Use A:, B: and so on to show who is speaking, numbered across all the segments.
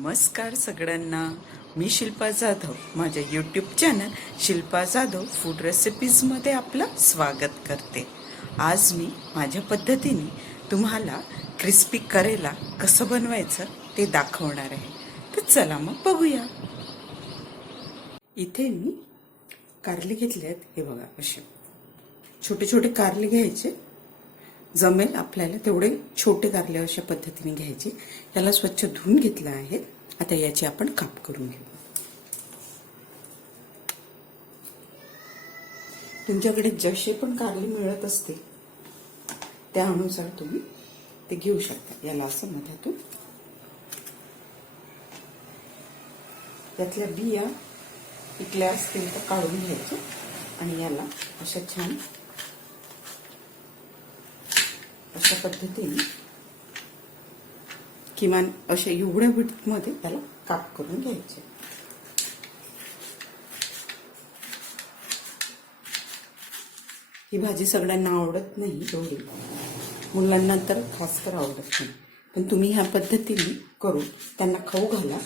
A: नमस्कार सगळ्यांना. मी शिल्पा जाधव. माझ्या YouTube channel Shilpa Jadhav food रेसिपीजमध्ये आपलं स्वागत करते. आज मी माझ्या पद्धतीने तुम्हाला क्रिस्पी करेला कसं बनवायचं ते दाखवणार आहे. तर चला मग बघूया. इथे मी कारले घेतले आहेत. हे बघा असे छोटे छोटे कारले घ्यायचे. जमेल आपल्याला तेवढे छोटे कारले अशा पद्धतीने घ्यायचे. याला स्वच्छ धुवून घेतलं आहे. आता याची आपण काप करून घेऊ. तुमच्याकडे जसे पण कारले मिळत असते त्यानुसार तुम्ही ते घेऊ शकता. याला असं मध्यातून त्यातल्या बिया पिकल्या असतील तर काढून घ्यायच्या आणि याला अशा छान अशा पद्धतीने किमान अशा एवढ्या मध्ये त्याला काप करून घ्यायचे. ही भाजी सगळ्यांना आवडत नाही एवढी. मुलांना तर खास तर आवडत नाही. पण तुम्ही ह्या पद्धतीने करू त्यांना खाऊ घाला.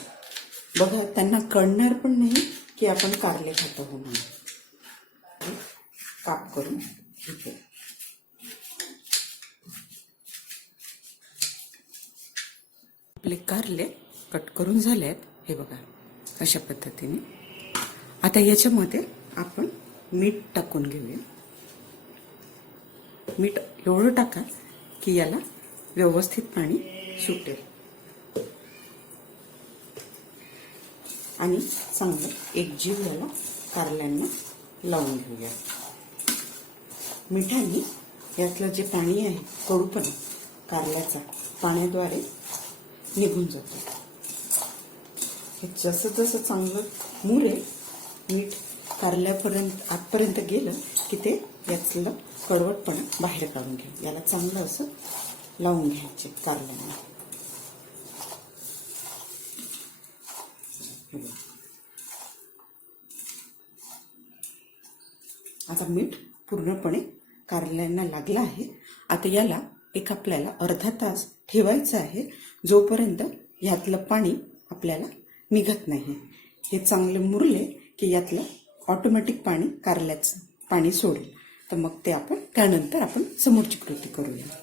A: बघा त्यांना कळणार पण नाही की आपण कारले खातो म्हणून. काप करून घेतो. आपले कारले कट करून झाले आहेत. हे बघा अशा पद्धतीने. आता याच्यामध्ये आपण मीठ टाकून घेऊया. मीठ एवढं टाका की याला व्यवस्थित पाणी सुटेल. आणि चांगलं एक जीव याला कारल्यांना लावून घेऊया. मिठाने यातलं जे पाणी आहे कडूपणा कारल्याचा पाण्याद्वारे निघून जातो. हे जसं जसं चांगलं मुरेल मीठ कारल्यापर्यंत आतपर्यंत गेलं की ते यातलं कडवटपणा बाहेर काढून घ्या. याला चांगलं असं लावून घ्यायचे कारल्यांना आता मीठ पूर्णपणे कारल्यांना लागलं आहे. आता याला एक आपल्याला अर्धा तास ठेवायचं आहे. जोपर्यंत यातलं पाणी आपल्याला निघत नाही. हे चांगले मुरले की यातलं ऑटोमॅटिक पाणी कारल्याचं पाणी सोडेल. तर मग ते आपण त्यानंतर आपण समोरची कृती करूया.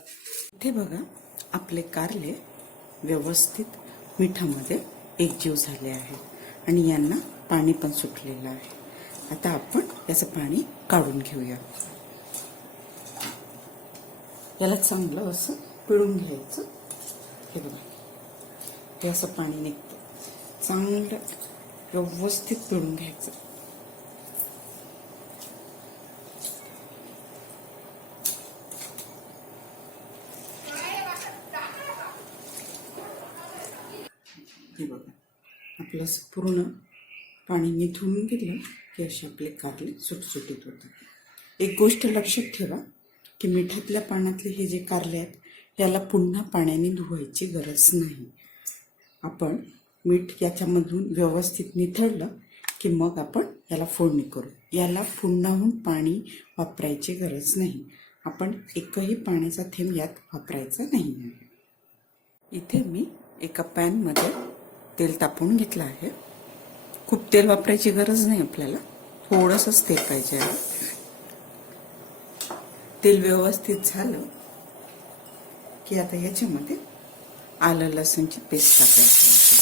A: इथे बघा आपले कारले व्यवस्थित मिठामध्ये एकजीव झाले आहे आणि यांना पाणी पण सुटलेलं आहे. आता आपण याचं पाणी काढून घेऊया. याला चांगलं असं पिळून घ्यायचं. हे बघा हे असं पाणी निघतं. चांगलं व्यवस्थित पिळून घ्यायचं. हे बघा. आपलं पूर्ण पाणी निथून गेलं की असे आपले कारले सुटसुटीत होतात. एक गोष्ट लक्षात ठेवा की मिठातल्या पाण्यातले हे जे कारले आहेत त्याला पुन्हा पाण्याने धुवायची गरज नाही. आपण मीठ याच्यामधून व्यवस्थित निथळलं की मग आपण याला फोडणी करू. याला पुन्हाहून पाणी वापरायची गरज नाही. आपण एकही पाण्याचा थेंब यात वापरायचा नाही. आहे इथे मी एका पॅनमध्ये तेल तापवून घेतलं आहे. खूप तेल वापरायची गरज नाही आपल्याला. थोडंसंच तेल पाहिजे आहे. तेल व्यवस्थित झालं की आता याच्यामध्ये आलं लसूणची पेस्ट टाकायची म्हणजे.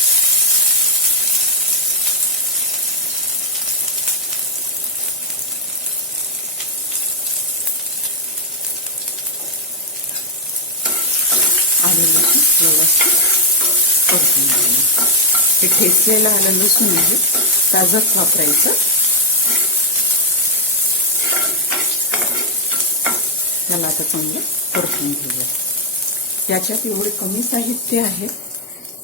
A: आलं लसूण व्यवस्थित परतून घ्यायला. हे ठेचलेलं आलं लसूण आहे ताजंच वापरायचं. त्याला आता चांगलं परतून घेऊया. याच्यात एवढे कमी साहित्य आहे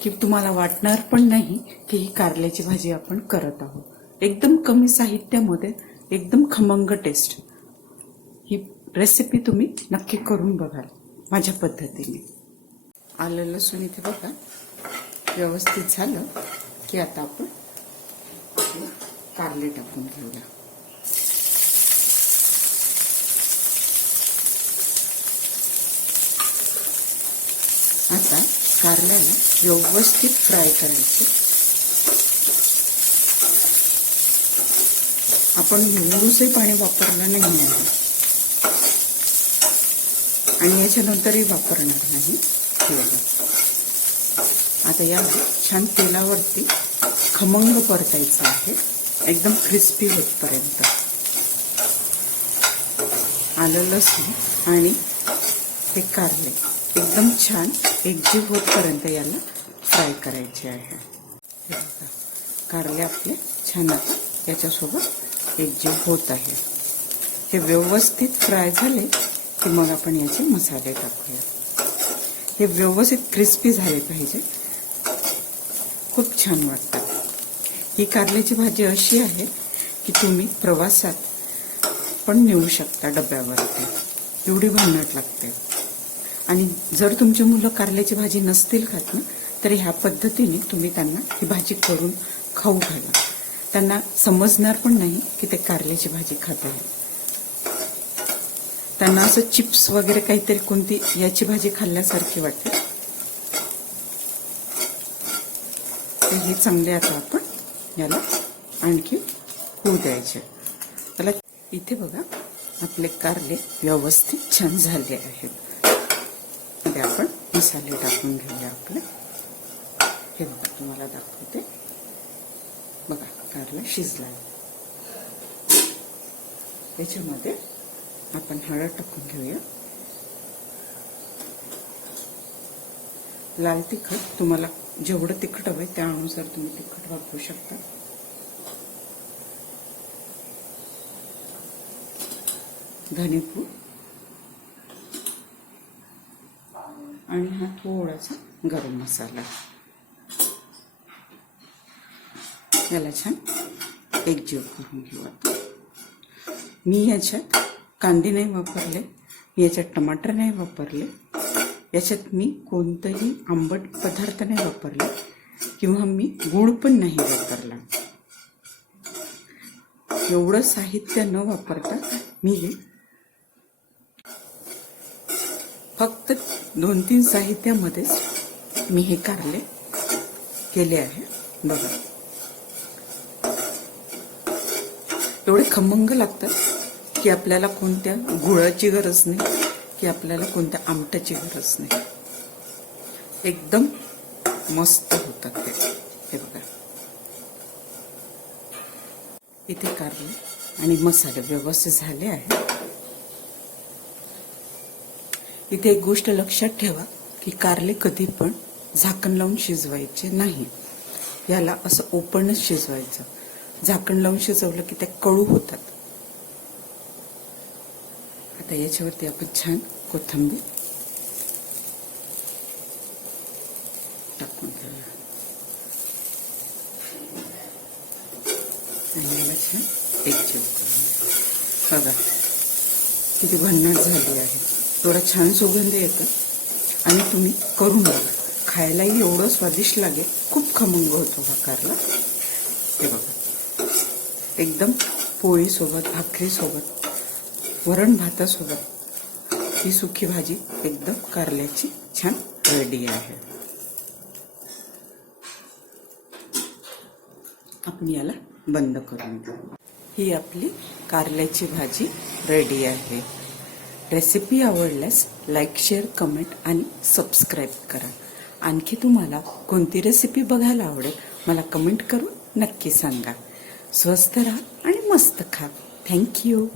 A: की तुम्हाला वाटणार पण नाही की ही कारल्याची भाजी आपण करत आहोत. एकदम कमी साहित्यामध्ये एकदम खमंग टेस्ट ही रेसिपी तुम्ही नक्की करून बघाल माझ्या पद्धतीने. आलं लसूण इथे बघा. व्यवस्थित झालं की आता आपण कारले टाकून घेऊया. आता कारल्याला व्यवस्थित फ्राय करायचे. आपण एवढूसही पाणी वापरलं नाही आहे. आणि याच्यानंतरही वापरणार नाही. आता याला छान तेलावरती खमंग परतायचं आहे. एकदम क्रिस्पी होतपर्यंत. आलं लसूण आणि हे कारले. एकदम छान एकजीव होतपर्यंत याला फ्राय करायचे आहे. कारले आपले छान आता याच्यासोबत एकजीव होत आहे. हे व्यवस्थित फ्राय झाले की मग आपण याचे मसाले टाकूया. हे व्यवस्थित क्रिस्पी झाले पाहिजे. खूप छान वाटतात ही कारल्याची भाजी अशी आहे की तुम्ही प्रवासात पण नेऊ शकता डब्यावरती. एवढी भन्नाट लागते. आणि जर तुमची मुलं कारल्याची भाजी नसतील खात ना तर ह्या पद्धतीने तुम्ही त्यांना ही भाजी करून खाऊ घाला. त्यांना समजणार पण नाही की ते कारल्याची भाजी खात आहे त्यांना असं चिप्स वगैरे काहीतरी कोणती याची भाजी खाल्ल्यासारखी वाटते. तर हे चांगले आता आपण याला आणखी होऊ द्यायचे. त्याला इथे बघा आपले कारले व्यवस्थित छान झाले आहेत. मध्ये आपण मसाले टाकून घेऊया आपले. हे बघा तुम्हाला दाखवते. बघा कारला शिजला. त्याच्यामध्ये आपण हळद टाकून घेऊया. लाल तिखट तुम्हाला जेवढं तिखट हवंय त्यानुसार तुम्ही तिखट वापरू शकता. धनेपूड आणि हा थोडासा गरम मसाला. याला छान एकजीव करून घेऊ आता. मी याच्यात कांदे नाही वापरले मी याच्यात टमाटर नाही वापरले याच्यात मी कोणतंही आंबट पदार्थ नाही वापरले किंवा मी गूळ पण नाही वापरला. एवढं साहित्य न वापरता मी हे फक्त दोन तीन साहित्यामध्येच मी हे कारले केले आहे. बघा. एवढे खमंग लागतात की आपल्याला कोणत्या गुळाची गरज नाही की आपल्याला कोणत्या आमटाची गरज नाही. एकदम मस्त होतात हे हे बघा. इथे कारले आणि मसाले व्यवस्थित झाले आहे. इथे एक गोष्ट लक्षात ठेवा की कारले कधी पण झाकण लावून शिजवायचे नाही. याला असं ओपनच शिजवायचं. झाकण लावून शिजवलं की त्या कळू होतात. आता याच्यावरती आपण छान कोथिंबीर टाकून घेऊया. आणि याला छान एकजीव करून बघा किती भन्नाट झाली आहे. थोडा छान सुगंध येतं. आणि तुम्ही करून बघा. खायलाही एवढं स्वादिष्ट लागेल. खूप खमंग होतो हा कारला. हे बघा. एकदम पोळीसोबत भाकरीसोबत वरण भातासोबत ही सुकी भाजी एकदम कारल्याची छान रेडी आहे. आपण याला बंद करून ही आपली कारल्याची भाजी रेडी आहे. रेसिपी आवडल्यास लाईक शेअर कमेंट आणि सबस्क्राईब करा. आणखी तुम्हाला कोणती रेसिपी बघायला आवडेल मला कमेंट करून नक्की सांगा. स्वस्त राहा आणि मस्त खा. थँक्यू